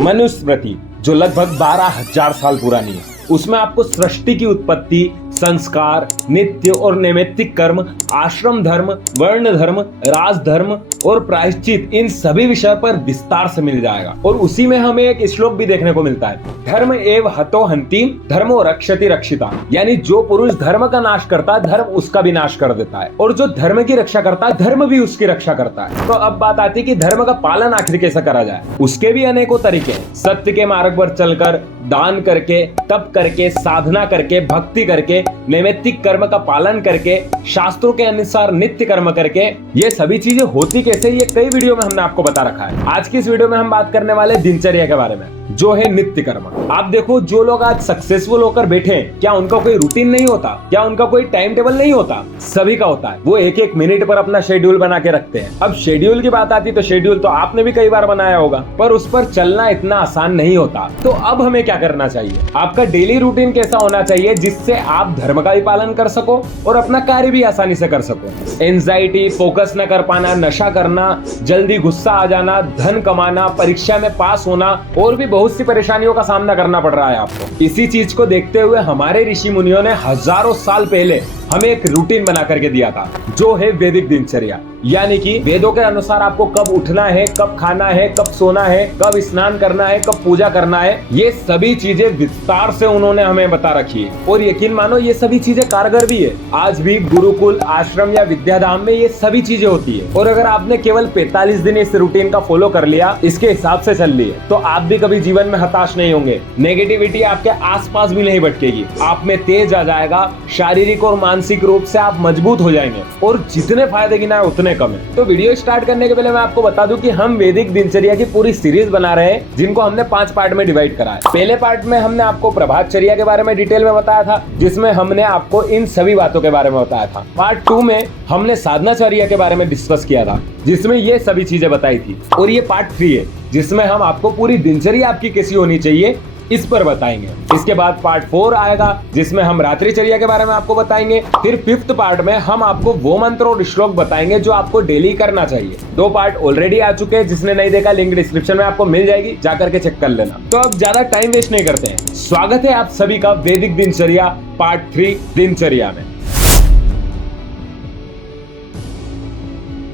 मनुस्मृति जो लगभग 12,000 साल पुरानी है, उसमें आपको सृष्टि की उत्पत्ति, संस्कार, नित्य और नैमित्तिक कर्म, आश्रम धर्म, वर्ण धर्म, राज धर्म और प्रायश्चित, इन सभी विषय पर विस्तार से मिल जाएगा। और उसी में हमें एक श्लोक भी देखने को मिलता है, धर्म एव हतो हन्ति धर्मो रक्षति रक्षिता, यानी जो पुरुष धर्म का नाश करता है धर्म उसका भी नाश कर देता है, और जो धर्म की रक्षा करता है धर्म भी उसकी रक्षा करता है। तो अब बात आती है कि धर्म का पालन आखिर कैसे करा जाए। उसके भी अनेकों तरीके हैं। सत्य के मार्ग पर चलकर, दान करके, तप करके, साधना करके, भक्ति करके, नैमित्तिक कर्म का पालन करके, शास्त्रों के अनुसार नित्य कर्म करके, ये सभी चीजें होती कैसे, ये कई वीडियो में हमने आपको बता रखा है। आज की इस वीडियो में हम बात करने वाले दिनचर्या के बारे में, जो है नित्य कर्म। आप देखो, जो लोग आज सक्सेसफुल होकर बैठे हैं, क्या उनका कोई रूटीन नहीं होता? क्या उनका कोई टाइम टेबल नहीं होता? सभी का होता है। वो एक एक मिनट पर अपना शेड्यूल बना के रखते हैं। अब शेड्यूल की बात आती तो शेड्यूल तो आपने भी कई बार बनाया होगा, पर उस पर चलना इतना आसान नहीं होता। तो अब हमें क्या करना चाहिए? आपका डेली रूटीन कैसा होना चाहिए जिससे आप धर्म का भी पालन कर सको और अपना कार्य भी आसानी से कर सको। एंजाइटी, फोकस न कर पाना, नशा करना, जल्दी गुस्सा आ जाना, धन कमाना, परीक्षा में पास होना और भी बहुत सी परेशानियों का सामना करना पड़ रहा है आपको। इसी चीज को देखते हुए हमारे ऋषि मुनियों ने हजारों साल पहले हमें एक रूटीन बना करके दिया था, जो है वैदिक दिनचर्या। यानी कि वेदों के अनुसार आपको कब उठना है, कब खाना है, कब सोना है, कब स्नान करना है, कब पूजा करना है, ये सभी चीजें विस्तार से उन्होंने हमें बता रखी है। और यकीन मानो ये सभी चीजें कारगर भी है। आज भी गुरुकुल, आश्रम या विद्याधाम में ये सभी चीजें होती है। और अगर आपने केवल 45 दिन इस रूटीन का फॉलो कर लिया, इसके हिसाब से चल लिए, तो आप भी कभी जीवन में हताश नहीं होंगे। नेगेटिविटी आपके आसपास भी नहीं भटकेगी। आप में तेज आ जाएगा, शारीरिक और मानसिक रूप से आप मजबूत हो जाएंगे, और जितने फायदे गिनाए उतने कम है। तो वीडियो स्टार्ट करने के पहले मैं आपको बता दूं कि हम वैदिक दिनचर्या की पूरी सीरीज बना रहे हैं, जिनको हमने 5 पार्ट में डिवाइड करा है। पहले पार्ट में हमने आपको प्रभातचर्या के बारे में डिटेल में बताया था, जिसमें हमने आपको इन सभी बातों के बारे में बताया था। पार्ट 2 में हमने साधनाचर्या के बारे में डिस्कस किया था, जिसमें ये सभी चीजें बताई थी। और ये पार्ट 3 है, जिसमें हम आपको पूरी दिनचर्या आपकी कैसी होनी चाहिए इस पर बताएंगे। इसके बाद पार्ट 4 आएगा, जिसमें हम रात्रिचर्या के बारे में आपको बताएंगे। फिर 5th पार्ट में हम आपको वो मंत्र और श्लोक बताएंगे जो आपको डेली करना चाहिए। 2 पार्ट ऑलरेडी आ चुके हैं, जिसने नहीं देखा लिंक डिस्क्रिप्शन में आपको मिल जाएगी, जाकर के चेक कर लेना। तो अब ज्यादा टाइम वेस्ट नहीं करते हैं, स्वागत है आप सभी का वैदिक दिनचर्या पार्ट 3 दिनचर्या में।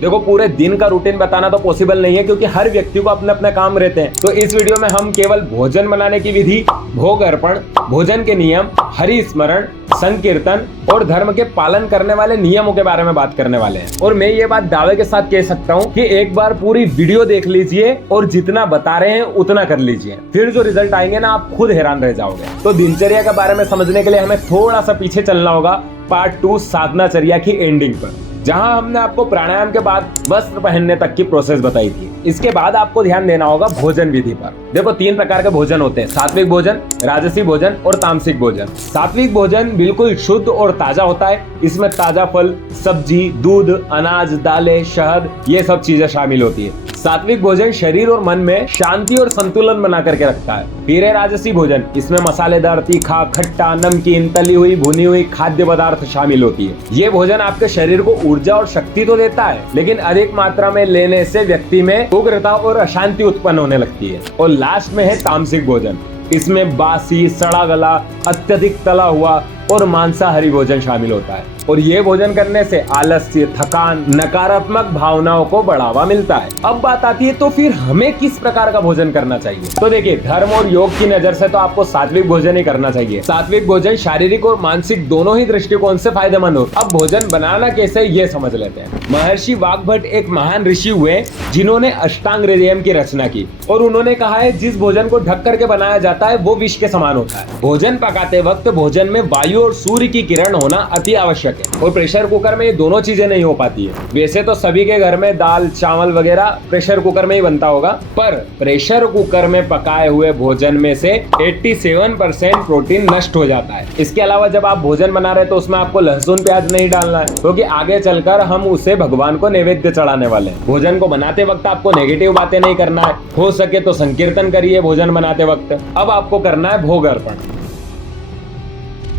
देखो, पूरे दिन का रूटीन बताना तो पॉसिबल नहीं है, क्योंकि हर व्यक्ति को अपने अपने काम रहते हैं। तो इस वीडियो में हम केवल भोजन बनाने की विधि, भोग अर्पण, भोजन के नियम, हरि स्मरण, संकीर्तन और धर्म के पालन करने वाले नियमों के बारे में बात करने वाले हैं। और मैं ये बात दावे के साथ कह सकता हूँ कि एक बार पूरी वीडियो देख लीजिए और जितना बता रहे हैं उतना कर लीजिए, फिर जो रिजल्ट आएंगे ना, आप खुद हैरान रह जाओगे। तो दिनचर्या के बारे में समझने के लिए हमें थोड़ा सा पीछे चलना होगा, पार्ट 2 साधनाचर्या की एंडिंग पर, जहां हमने आपको प्राणायाम के बाद वस्त्र पहनने तक की प्रोसेस बताई थी। इसके बाद आपको ध्यान देना होगा भोजन विधि पर। देखो, 3 प्रकार के भोजन होते हैं, सात्विक भोजन, राजसी भोजन और तामसिक भोजन। सात्विक भोजन बिल्कुल शुद्ध और ताजा होता है। इसमें ताजा फल, सब्जी, दूध, अनाज, दालें, शहद, ये सब चीजें शामिल होती है। सात्विक भोजन शरीर और मन में शांति और संतुलन बना करके रखता है। फिर है राजसी भोजन, इसमें मसालेदार, तीखा, खट्टा, नमकीन, तली हुई, भुनी हुई खाद्य पदार्थ शामिल होती है। ये भोजन आपके शरीर को ऊर्जा और शक्ति तो देता है, लेकिन अधिक मात्रा में लेने से व्यक्ति में उग्रता और अशांति उत्पन्न होने लगती है। और लास्ट में है तामसिक भोजन, इसमें बासी, सड़ा गला, अत्यधिक तला हुआ और मांसाहारी भोजन शामिल होता है। और ये भोजन करने से आलस्य, थकान, नकारात्मक भावनाओं को बढ़ावा मिलता है। अब बात आती है तो फिर हमें किस प्रकार का भोजन करना चाहिए। तो देखिए, धर्म और योग की नजर से तो आपको सात्विक भोजन ही करना चाहिए। सात्विक भोजन शारीरिक और मानसिक दोनों ही दृष्टिकोण से फायदेमंद होता है। अब भोजन बनाना कैसे, ये समझ लेते हैं। महर्षि वाग्भट एक महान ऋषि हुए, जिन्होंने अष्टांग हृदयम की रचना की। और उन्होंने कहा है, जिस भोजन को ढक करके बनाया जाता है वो विष के समान होता है। भोजन पकाते वक्त भोजन में वायु और सूर्य की किरण होना अति आवश्यक है, और प्रेशर कुकर में ये दोनों चीजें नहीं हो पाती है। वैसे तो सभी के घर में दाल, चावल वगैरह प्रेशर कुकर में ही बनता होगा, पर प्रेशर कुकर में पकाए हुए भोजन में से 87% प्रोटीन नष्ट हो जाता है। इसके अलावा जब आप भोजन बना रहे तो उसमें आपको लहसुन प्याज नहीं डालना है, क्योंकि आगे चलकर हम उसे भगवान को नैवेद्य चढ़ाने वाले हैं। भोजन को बनाते वक्त आपको नेगेटिव बातें नहीं करना है। हो सके तो संकीर्तन करिए भोजन बनाते वक्त। अब आपको करना है भोग अर्पण।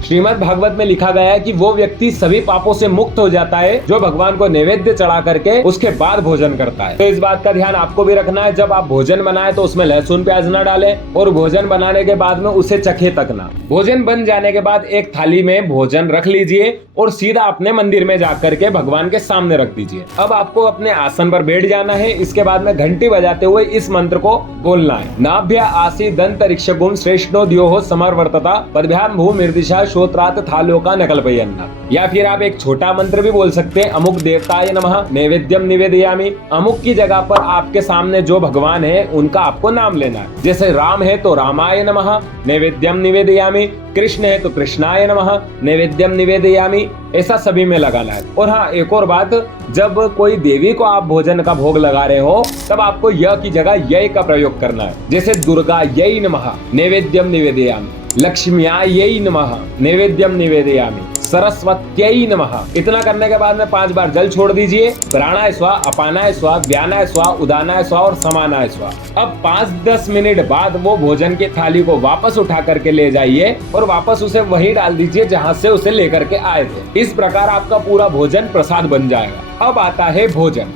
श्रीमद् भागवत में लिखा गया है कि वो व्यक्ति सभी पापों से मुक्त हो जाता है जो भगवान को नैवेद्य चढ़ा करके उसके बाद भोजन करता है। तो इस बात का ध्यान आपको भी रखना है, जब आप भोजन बनाए तो उसमें लहसुन प्याज न डालें और भोजन बनाने के बाद में उसे चखे तक ना। भोजन बन जाने के बाद एक थाली में भोजन रख लीजिए और सीधा अपने मंदिर में जाकर के भगवान के सामने रख दीजिए। अब आपको अपने आसन पर बैठ जाना है। इसके बाद में घंटी बजाते हुए इस मंत्र को बोलना है। नाभ्य आसी दंत ऋक्षगुम श्रेष्ठो द्योहो समर्वर्तता पदभ्याम भूमिर्दिशा श्रोत्रात थालोका नकल्पयन्ना। या फिर आप एक छोटा मंत्र भी बोल सकते हैं, अमुक देवताय नमः नैवेद्यम निवेदयामि। अमुक की जगह पर आपके सामने जो भगवान है उनका आपको नाम लेना है। जैसे राम है तो रामाय नमः नैवेद्यम निवेदयामि, कृष्ण है तो कृष्णाय नमः नैवेद्यम निवेदयामि, ऐसा सभी में लगाना है। और हाँ, एक और बात, जब कोई देवी को आप भोजन का भोग लगा रहे हो तब आपको य की जगह य का प्रयोग करना है। जैसे दुर्गा यै नमः नैवेद्यम निवेदयामि, लक्ष्म्यायै नमः नैवेद्यम निवेदयामि, सरस्वत्यै नमः। इतना करने के बाद में 5 बार जल छोड़ दीजिए। प्राणाय स्वा, अपानाय स्वा, व्यानाय स्वा, उदानाय स्वा और समानाय स्वा। अब 5-10 मिनट बाद वो भोजन की थाली को वापस उठा करके ले जाइए और वापस उसे वहीं डाल दीजिए जहां से उसे लेकर के आए थे। इस प्रकार आपका पूरा भोजन प्रसाद बन जाएगा। अब आता है भोजन।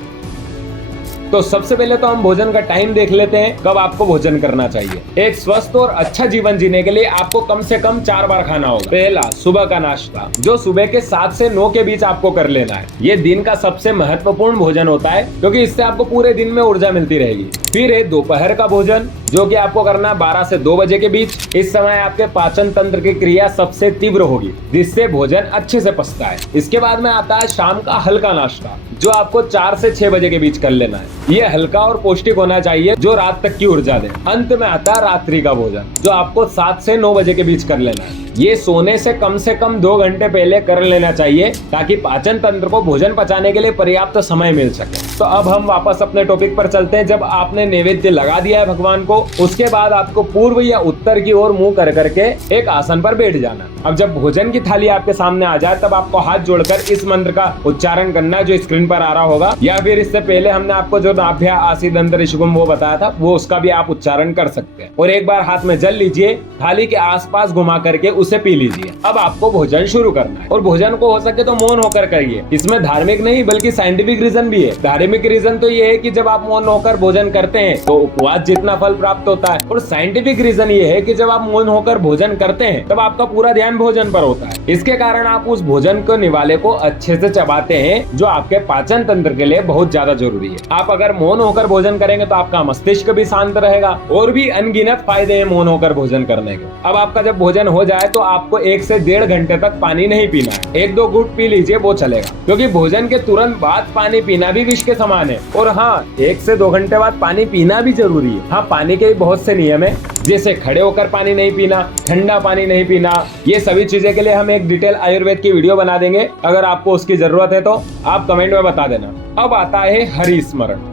तो सबसे पहले तो हम भोजन का टाइम देख लेते हैं, कब आपको भोजन करना चाहिए। एक स्वस्थ और अच्छा जीवन जीने के लिए आपको कम से कम 4 बार खाना होगा। पहला, सुबह का नाश्ता, जो सुबह के 7 से 9 के बीच आपको कर लेना है। ये दिन का सबसे महत्वपूर्ण भोजन होता है क्योंकि इससे आपको पूरे दिन में ऊर्जा मिलती रहेगी। फिर है दोपहर का भोजन, जो कि आपको करना है 12 से 2 बजे के बीच। इस समय आपके पाचन तंत्र की क्रिया सबसे तीव्र होगी, जिससे भोजन अच्छे से पचता है। इसके बाद में आता है शाम का हल्का नाश्ता, जो आपको 4 से 6 बजे के बीच कर लेना है। ये हल्का और पौष्टिक होना चाहिए, जो रात तक की ऊर्जा दे। अंत में आता है रात्रि का भोजन, जो आपको 7 से 9 बजे के बीच कर लेना है। ये सोने से कम 2 घंटे पहले कर लेना चाहिए ताकि पाचन तंत्र को भोजन पचाने के लिए पर्याप्त समय मिल सके। तो अब हम वापस अपने टॉपिक पर चलते हैं। जब आपने नैवेद्य लगा दिया है भगवान को, उसके बाद आपको पूर्व या उत्तर की ओर मुंह कर करके एक आसन पर बैठ जाना। अब जब भोजन की थाली आपके सामने आ जाए तब आपको हाथ जोड़कर इस मंत्र का उच्चारण करना है, जो स्क्रीन पर आ रहा होगा। या फिर इससे पहले हमने आपको जो नाभ्य आसी दंत ऋषिगुम वो बताया था, वो उसका भी आप उच्चारण कर सकते हैं। और एक बार हाथ में जल लीजिए, थाली के आसपास घुमा करके उसे पी लीजिए। अब आपको भोजन शुरू करना है और भोजन को हो सके तो मौन होकर करिए। इसमें धार्मिक नहीं बल्कि साइंटिफिक रीजन भी है। धार्मिक रीजन तो ये है कि जब आप मौन होकर भोजन करते हैं तो उपवास जितना फल प्राप्त होता है, और साइंटिफिक रीजन ये है कि जब आप मौन होकर भोजन करते हैं तब आपका पूरा ध्यान भोजन पर होता है। इसके कारण आप उस भोजन को निवाले को अच्छे से चबाते हैं, जो आपके पाचन तंत्र के लिए बहुत ज्यादा जरूरी है। आप अगर मौन होकर भोजन करेंगे तो आपका मस्तिष्क भी शांत रहेगा और भी अनगिनत फायदे हैं मौन होकर भोजन करने के। अब आपका जब भोजन हो जाए तो आपको 1 से 1.5 घंटे तक पानी नहीं पीना है। 1-2 घूंट पी लीजिए, वो चलेगा, क्योंकि भोजन के तुरंत बाद पानी पीना भी विष के समान है। और हाँ, 1 से 2 घंटे बाद पानी पीना भी जरूरी है। हाँ, पानी के बहुत से नियम है, जैसे खड़े होकर पानी नहीं पीना, ठंडा पानी नहीं पीना। ये सभी चीजें के लिए हम एक डिटेल आयुर्वेद की वीडियो बना देंगे। अगर आपको उसकी जरूरत है तो आप कमेंट में बता देना। अब आता है हरि स्मरण।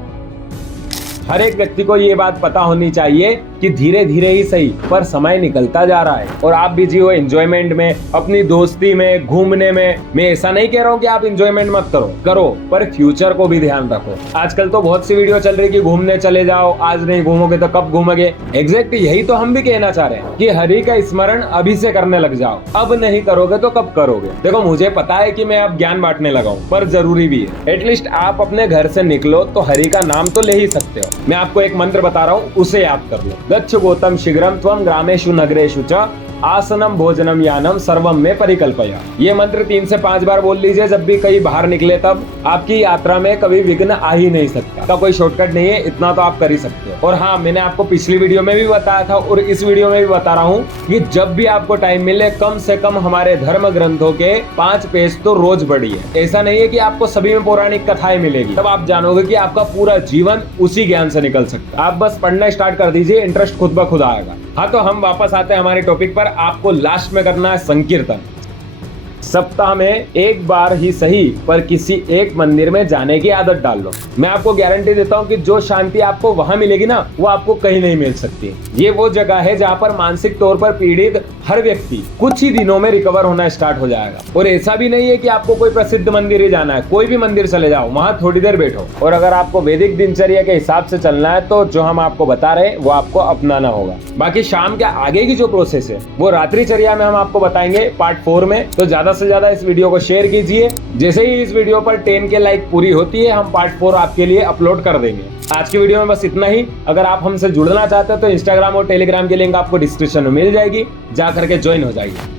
हर एक व्यक्ति को ये बात पता होनी चाहिए कि धीरे धीरे ही सही पर समय निकलता जा रहा है और आप बिजी हो एंजॉयमेंट में, अपनी दोस्ती में, घूमने में। मैं ऐसा नहीं कह रहा हूँ कि आप एंजॉयमेंट मत करो, पर फ्यूचर को भी ध्यान रखो। आजकल तो बहुत सी वीडियो चल रही कि घूमने चले जाओ, आज नहीं घूमोगे तो कब घूमोगे। एग्जैक्ट यही तो हम भी कहना चाह रहे हैं कि हरि का स्मरण अभी से करने लग जाओ। अब नहीं करोगे तो कब करोगे। देखो, मुझे पता है कि मैं अब ज्ञान बांटने लगा हूँ, पर जरूरी भी है। एटलीस्ट आप अपने घर से निकलो तो हरि का नाम तो ले ही सकते हो। मैं आपको एक मंत्र बता रहा हूँ, उसे याद कर लो। गच्छ गोतम शीघ्रम त्वं ग्रामेषु नगरेषु च आसनम भोजनम यानम सर्वम में परिकल्पया। ये मंत्र 3 से 5 बार बोल लीजिए जब भी कहीं बाहर निकले तब। आपकी यात्रा में कभी विघ्न आ ही नहीं सकता। का कोई शॉर्टकट नहीं है, इतना तो आप कर ही सकते हो। और हाँ, मैंने आपको पिछली वीडियो में भी बताया था और इस वीडियो में भी बता रहा हूँ कि जब भी आपको टाइम मिले कम से कम हमारे धर्म ग्रंथों के 5 पेज तो रोज पढ़िए। ऐसा नहीं है कि आपको सभी में पौराणिक कथाएं मिलेगी, तब आप जानोगे कि आपका पूरा जीवन उसी ज्ञान से निकल सकता है। आप बस पढ़ना स्टार्ट कर दीजिए, इंटरेस्ट खुद ब खुद आएगा। हाँ, तो हम वापस आते हैं हमारे टॉपिक पर। आपको लास्ट में करना है संकीर्तन। सप्ताह में एक बार ही सही पर किसी एक मंदिर में जाने की आदत डाल लो। मैं आपको गारंटी देता हूँ कि जो शांति आपको वहां मिलेगी ना, वो आपको कहीं नहीं मिल सकती। ये वो जगह है जहाँ पर मानसिक तौर पर पीड़ित हर व्यक्ति कुछ ही दिनों में रिकवर होना स्टार्ट हो जाएगा। और ऐसा भी नहीं है कि आपको कोई प्रसिद्ध मंदिर ही जाना है, कोई भी मंदिर चले जाओ, वहां थोड़ी देर बैठो। और अगर आपको वैदिक दिनचर्या के हिसाब से चलना है तो जो हम आपको बता रहे हैं वो आपको अपनाना होगा। बाकी शाम के आगे की जो प्रोसेस है वो रात्रिचर्या में हम आपको बताएंगे पार्ट 4 में। तो ज्यादा से ज्यादा इस वीडियो को शेयर कीजिए। जैसे ही इस वीडियो पर 10 के लाइक पूरी होती है, हम पार्ट 4 आपके लिए अपलोड कर देंगे। आज की वीडियो में बस इतना ही। अगर आप हमसे जुड़ना चाहते हैं तो इंस्टाग्राम और टेलीग्राम की लिंक आपको डिस्क्रिप्शन में मिल जाएगी, जा करके ज्वाइन हो जाइए।